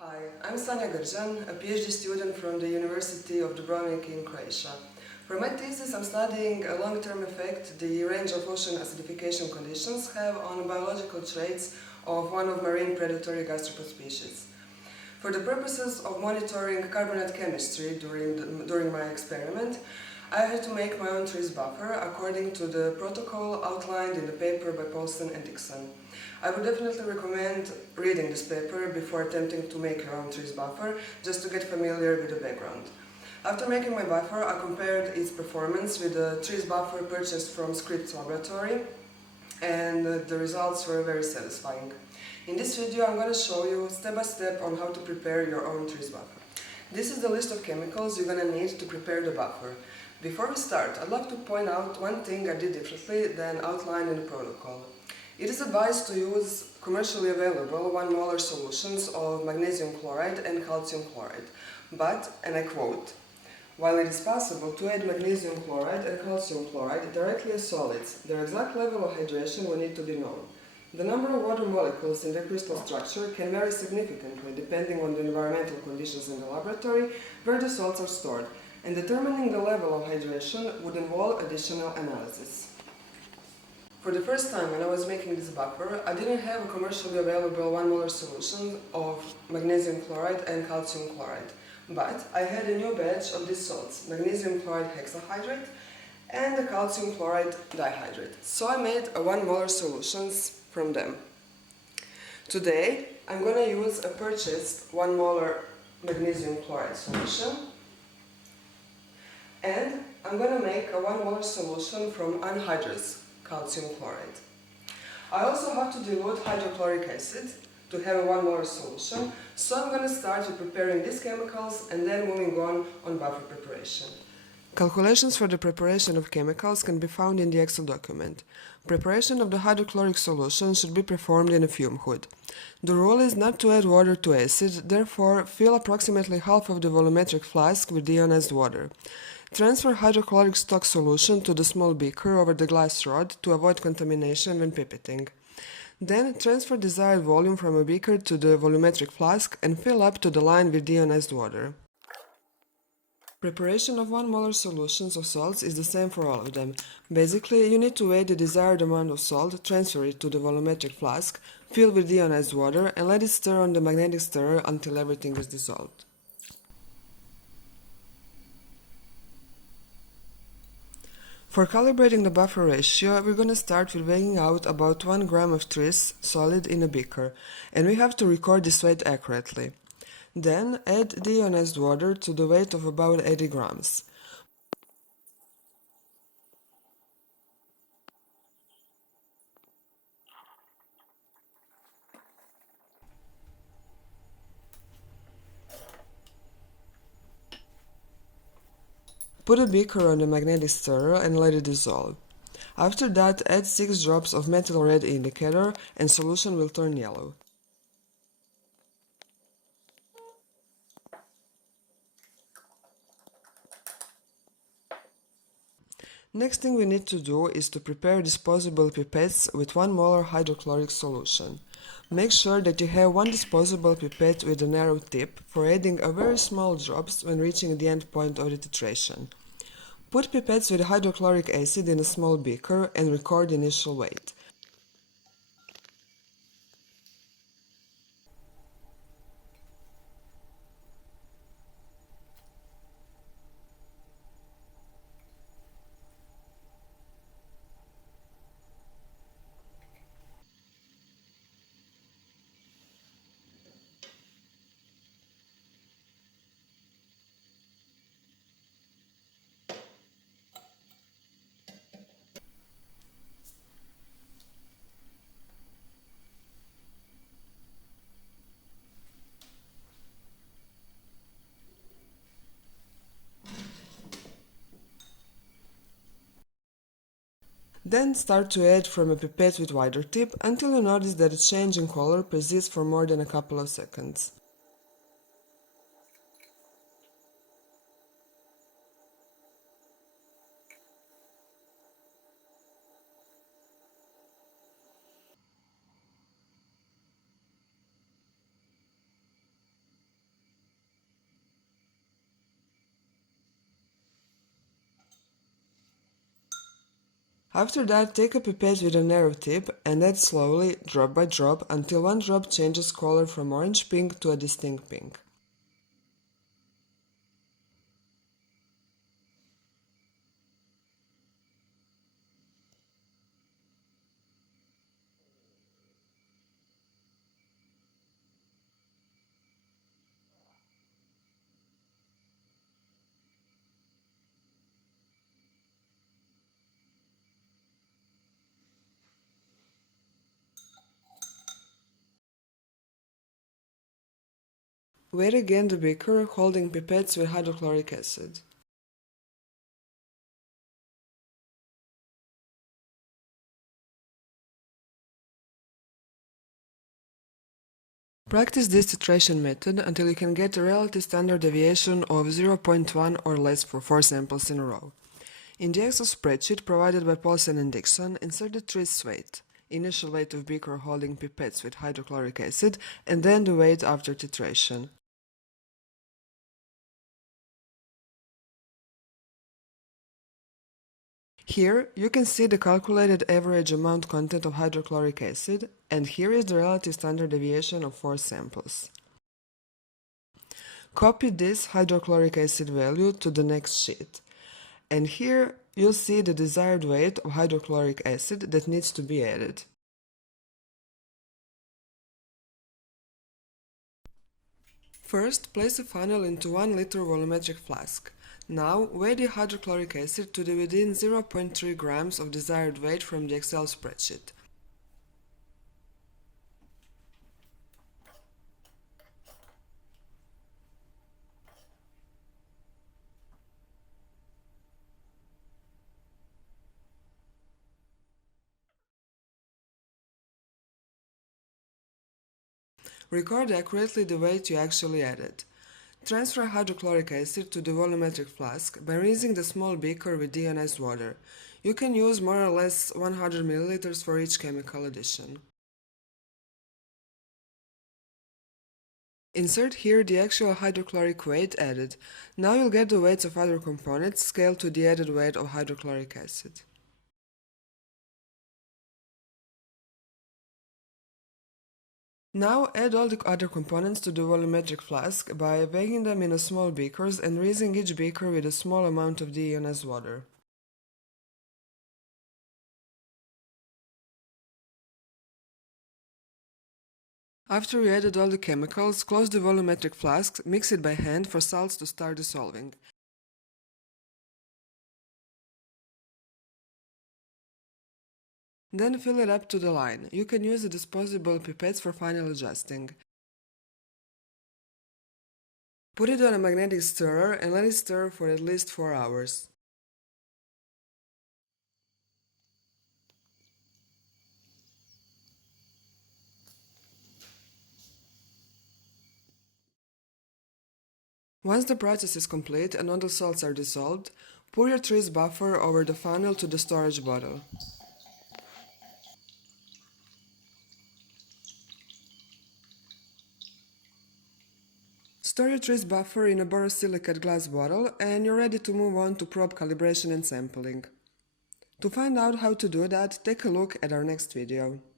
Hi, I'm Sanja Grđan, a PhD student from the University of Dubrovnik in Croatia. For my thesis, I'm studying a long-term effect the range of ocean acidification conditions have on biological traits of one of marine predatory gastropod species. For the purposes of monitoring carbonate chemistry during my experiment, I had to make my own TRIS buffer according to the protocol outlined in the paper by Paulson and Dixon. I would definitely recommend reading this paper before attempting to make your own TRIS buffer, just to get familiar with the background. After making my buffer, I compared its performance with the TRIS buffer purchased from Scripps Laboratory, and the results were very satisfying. In this video, I'm going to show you step by step on how to prepare your own TRIS buffer. This is the list of chemicals you're going to need to prepare the buffer. Before we start, I'd like to point out one thing I did differently than outlined in the protocol. It is advised to use commercially available 1 molar solutions of magnesium chloride and calcium chloride, but, and I quote, "While it is possible to add magnesium chloride and calcium chloride directly as solids, their exact level of hydration will need to be known. The number of water molecules in their crystal structure can vary significantly depending on the environmental conditions in the laboratory where the salts are stored, and determining the level of hydration would involve additional analysis." For the first time when I was making this buffer, I didn't have a commercially available 1 molar solution of magnesium chloride and calcium chloride, but I had a new batch of these salts, magnesium chloride hexahydrate and the calcium chloride dihydrate. So I made a 1 molar solutions from them. Today I'm going to use a purchased 1 molar magnesium chloride solution, and I'm going to make a 1 molar solution from anhydrous calcium chloride. I also have to dilute hydrochloric acid to have a 1 molar solution, so I'm going to start with preparing these chemicals and then moving on buffer preparation. Calculations for the preparation of chemicals can be found in the Excel document. Preparation of the hydrochloric solution should be performed in a fume hood. The rule is not to add water to acid, therefore fill approximately half of the volumetric flask with deionized water. Transfer hydrochloric stock solution to the small beaker over the glass rod to avoid contamination when pipetting. Then transfer desired volume from a beaker to the volumetric flask and fill up to the line with deionized water. Preparation of 1 molar solutions of salts is the same for all of them. Basically, you need to weigh the desired amount of salt, transfer it to the volumetric flask, fill with deionized water, and let it stir on the magnetic stirrer until everything is dissolved. For calibrating the buffer ratio, we're going to start with weighing out about 1 gram of TRIS solid in a beaker, and we have to record this weight accurately. Then add deionized water to the weight of about 80 grams. Put a beaker on the magnetic stirrer and let it dissolve. After that, add 6 drops of methyl red indicator and solution will turn yellow. Next thing we need to do is to prepare disposable pipettes with 1 molar hydrochloric solution. Make sure that you have 1 disposable pipette with a narrow tip for adding a very small drops when reaching the end point of the titration. Put pipettes with hydrochloric acid in a small beaker and record the initial weight. Then start to add from a pipette with wider tip until you notice that the change in color persists for more than a couple of seconds. After that, take a pipette with a narrow tip and add slowly, drop by drop, until one drop changes color from orange-pink to a distinct pink. Weigh again the beaker, holding pipettes with hydrochloric acid. Practice this titration method until you can get a relative standard deviation of 0.1 or less for 4 samples in a row. In the Excel spreadsheet provided by Paulsen and Dixon, insert the TRIS weight, initial weight of beaker holding pipettes with hydrochloric acid, and then the weight after titration. Here, you can see the calculated average amount content of hydrochloric acid, and here is the relative standard deviation of 4 samples. Copy this hydrochloric acid value to the next sheet, and here you'll see the desired weight of hydrochloric acid that needs to be added. First, place a funnel into 1 liter volumetric flask. Now, weigh the hydrochloric acid to the within 0.3 grams of desired weight from the Excel spreadsheet. Record accurately the weight you actually added. Transfer hydrochloric acid to the volumetric flask by rinsing the small beaker with deionized water. You can use more or less 100 ml for each chemical addition. Insert here the actual hydrochloric weight added. Now you'll get the weights of other components scaled to the added weight of hydrochloric acid. Now add all the other components to the volumetric flask by weighing them in a small beakers and rinsing each beaker with a small amount of deionized water. After you added all the chemicals, close the volumetric flask, mix it by hand for salts to start dissolving. Then fill it up to the line. You can use the disposable pipettes for final adjusting. Put it on a magnetic stirrer and let it stir for at least 4 hours. Once the process is complete and all the salts are dissolved, pour your TRIS buffer over the funnel to the storage bottle. Store your TRIS buffer in a borosilicate glass bottle and you're ready to move on to probe calibration and sampling. To find out how to do that, take a look at our next video.